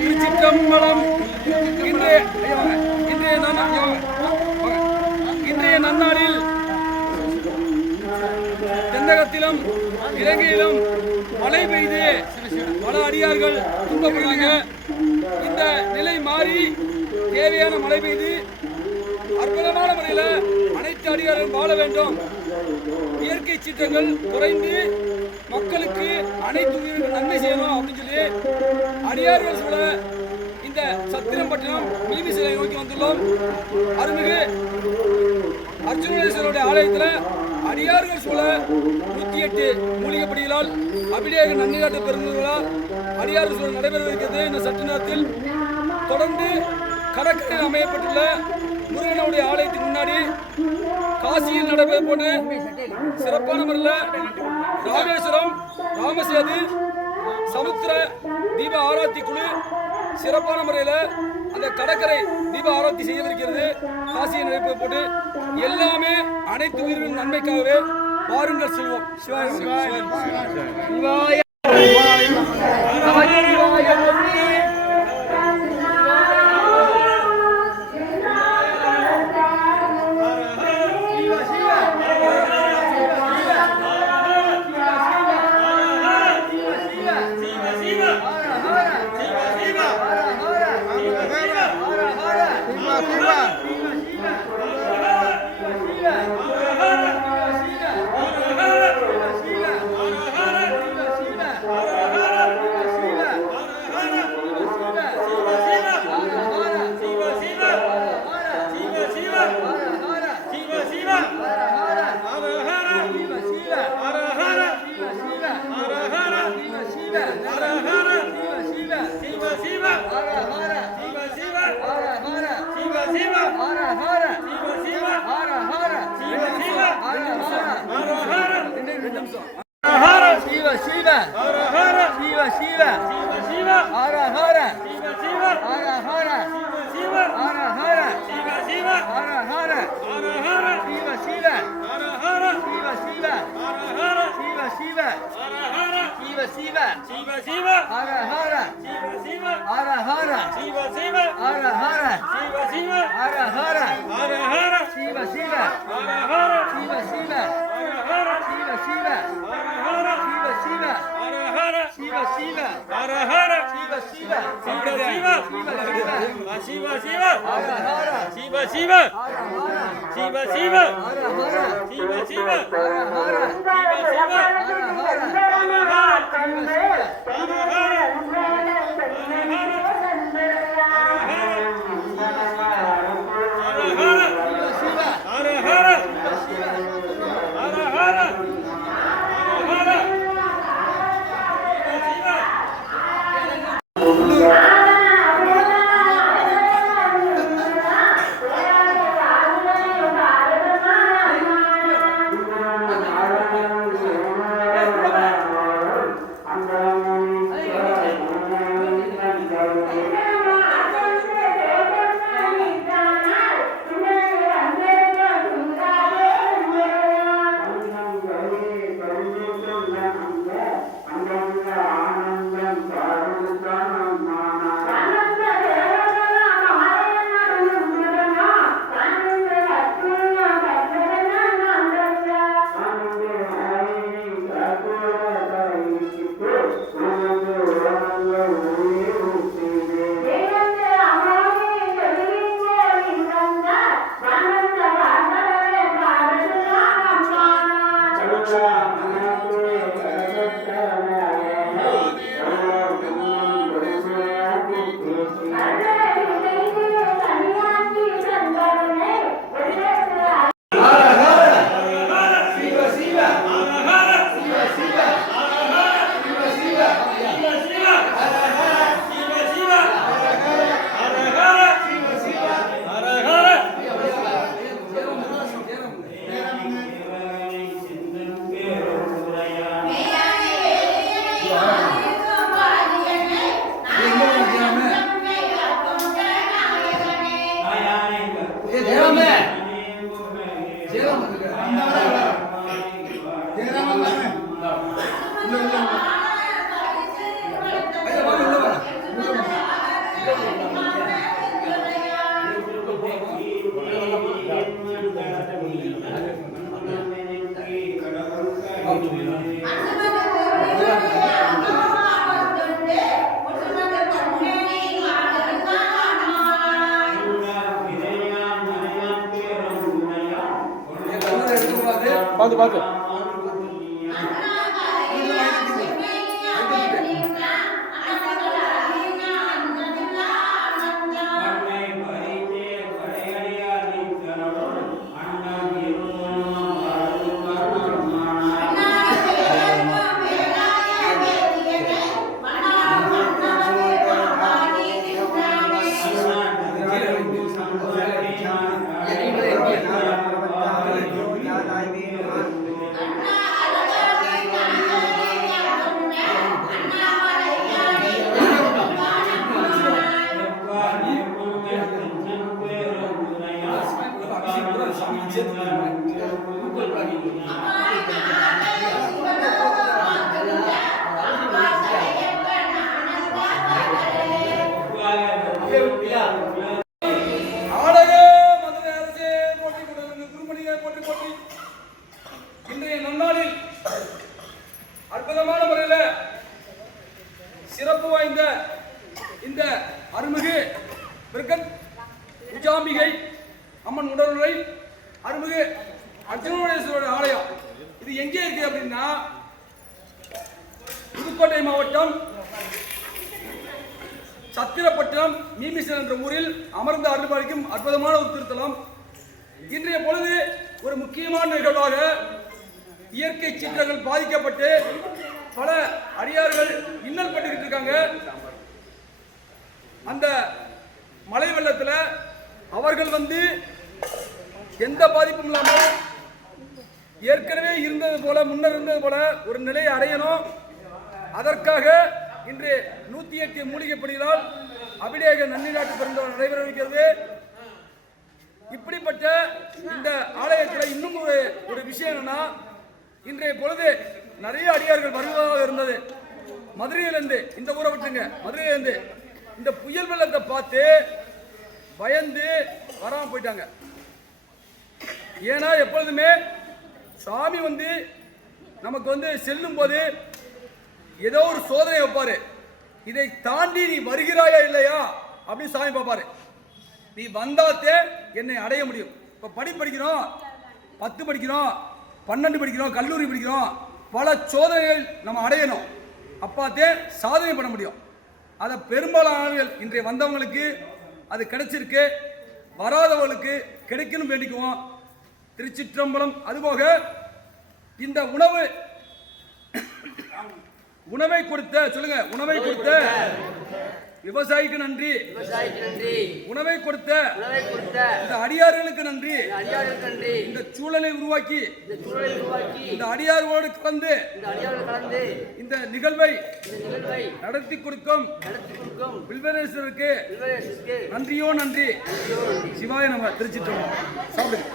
திருச்சிற்றம்பலம். இன்றைய நன்னாளில் தென்னகத்திலும் இலங்கையிலும் மழை பெய்து பல அடியார்கள் துன்பப்படுறாங்க. இந்த நிலை மாறி தேவையான மழை பெய்து அற்புதமான முறையில் அனைத்து அடியார்களும் வாழ வேண்டும். இயற்கை சீற்றங்கள் குறைந்து மக்களுக்கு அனைத்து உயிர்களும் நன்மை செய்யணும் அப்படின்னு சொல்லி அடியார்கள் சூழ இந்த சத்திரம்பட்டினம் மிலிமி சிலை நோக்கி வந்துள்ளோம். அருள்மிகு அர்ஜுனேஸ்வரருடைய ஆலயத்தில் அடியார்கள் சூழ 108 மூலிகைப்படிகளால் அபிடேக நன்னிகாட்டு பெருங்குகளால் அடியார்கள் சூழல் நடைபெறவிருக்கிறது. இந்த சற்று நேரத்தில் தொடர்ந்து கடற்கரையில் அமையப்பட்டுள்ள முருகனுடைய ஆலயத்துக்கு முன்னாடி காசியில் நடைபெற போட்டு சிறப்பான முறையில் ராமேஸ்வரம் ராமசேது சமுத்திர தீப ஆராத்தி குழு சிறப்பான முறையில் அந்த கடற்கரை தீப ஆராத்தி செய்யவிருக்கிறது. காசியை நடைபெற போட்டு எல்லாமே அனைத்து உயிரின் நன்மைக்காகவே வாருங்கள் செல்வோம். சிவாய சிவாய I'm பார்த்து பார்த்து இன்றைய நன்னாளில் அற்புதமான முறையில் சிறப்பு வாய்ந்த இந்த அருள்மிகு பிருகத் உஜாம்பிகை அம்மன் உடனுரை அருள்மிகு அர்ஜுனேஸ்வரர் ஆலயம் இது எங்கே இருக்கு அப்படின்னா புதுக்கோட்டை மாவட்டம் சத்திரப்பட்டினம் மீமிசன் என்ற ஊரில் அமர்ந்த அருள்பாலிக்கும் அற்புதமான ஒரு திருத்தலம். இன்றைய பொழுது ஒரு முக்கியமான நிகழ்வாக இயற்கை சீற்றங்கள் பாதிக்கப்பட்டு பல அடியார்கள் இன்னல் பட்டுக்கிட்டு இருக்காங்க. அந்த மழை வெள்ளத்தில் அவர்கள் எந்த பாதிப்பும் இல்லாமல் ஏற்கனவே இருந்தது போல முன்னர் இருந்தது போல ஒரு நிலையை அடையணும். அதற்காக இன்று 108 மூலிகைப்படிகளால் அபிடேக நன்னிநாட்டு பெருந்தோர் நடைபெறவிருக்கிறது. இப்படிப்பட்ட இந்த ஆலயத்தில் இன்னும் ஒரு விஷயம் என்னன்னா, இன்றைய பொழுது நிறைய அடியார்கள் வருவதாக இருந்தது. மதுரையிலிருந்து, இந்த ஊரை விட்டுங்க, மதுரையிலிருந்து இந்த புயல் வெள்ளத்தை பார்த்து பயந்து வராம போயிட்டாங்க. ஏன்னா எப்பொழுதுமே சாமி நமக்கு செல்லும் போது ஏதோ ஒரு சோதனை வைப்பாரு. இதை தாண்டி நீ வருகிறாயா இல்லையா அப்படின்னு சாமி பார்ப்பாரு. நீ வந்தாத்தே என்னை அடைய முடியும். இப்ப படிக்கிறோம், 10 படிக்கிறோம், 12 படிக்கிறோம், கல்லூரி படிக்கிறோம், பல சோதனைகள் நம்ம அடையணும். அப்பாத்தே சாதனை பண்ண முடியும். அதை பெரும்பாலானவர்கள் இன்றைய வந்தவங்களுக்கு அது கிடைச்சிருக்கு. வராதவர்களுக்கு கிடைக்கணும் வேண்டிக்குவோம். திருச்சிற்றம்பலம். அதுபோக இந்த உணவை கொடுத்த சொல்லுங்க, உணவை கொடுத்த விவசாயிக்கு நன்றி, உணவை கொடுத்த இந்த அடியார்களுக்கு நன்றி, இந்த சூழலை உருவாக்கி இந்த அடியார்களோடு கலந்து இந்த நிகழ்வை நடத்தி கொடுக்கும் வில்வனேஸ்வரருக்கு நன்றியோ நன்றி. சிவாய நம்ம திருச்சிட்டோம். சாப்பிடுங்க.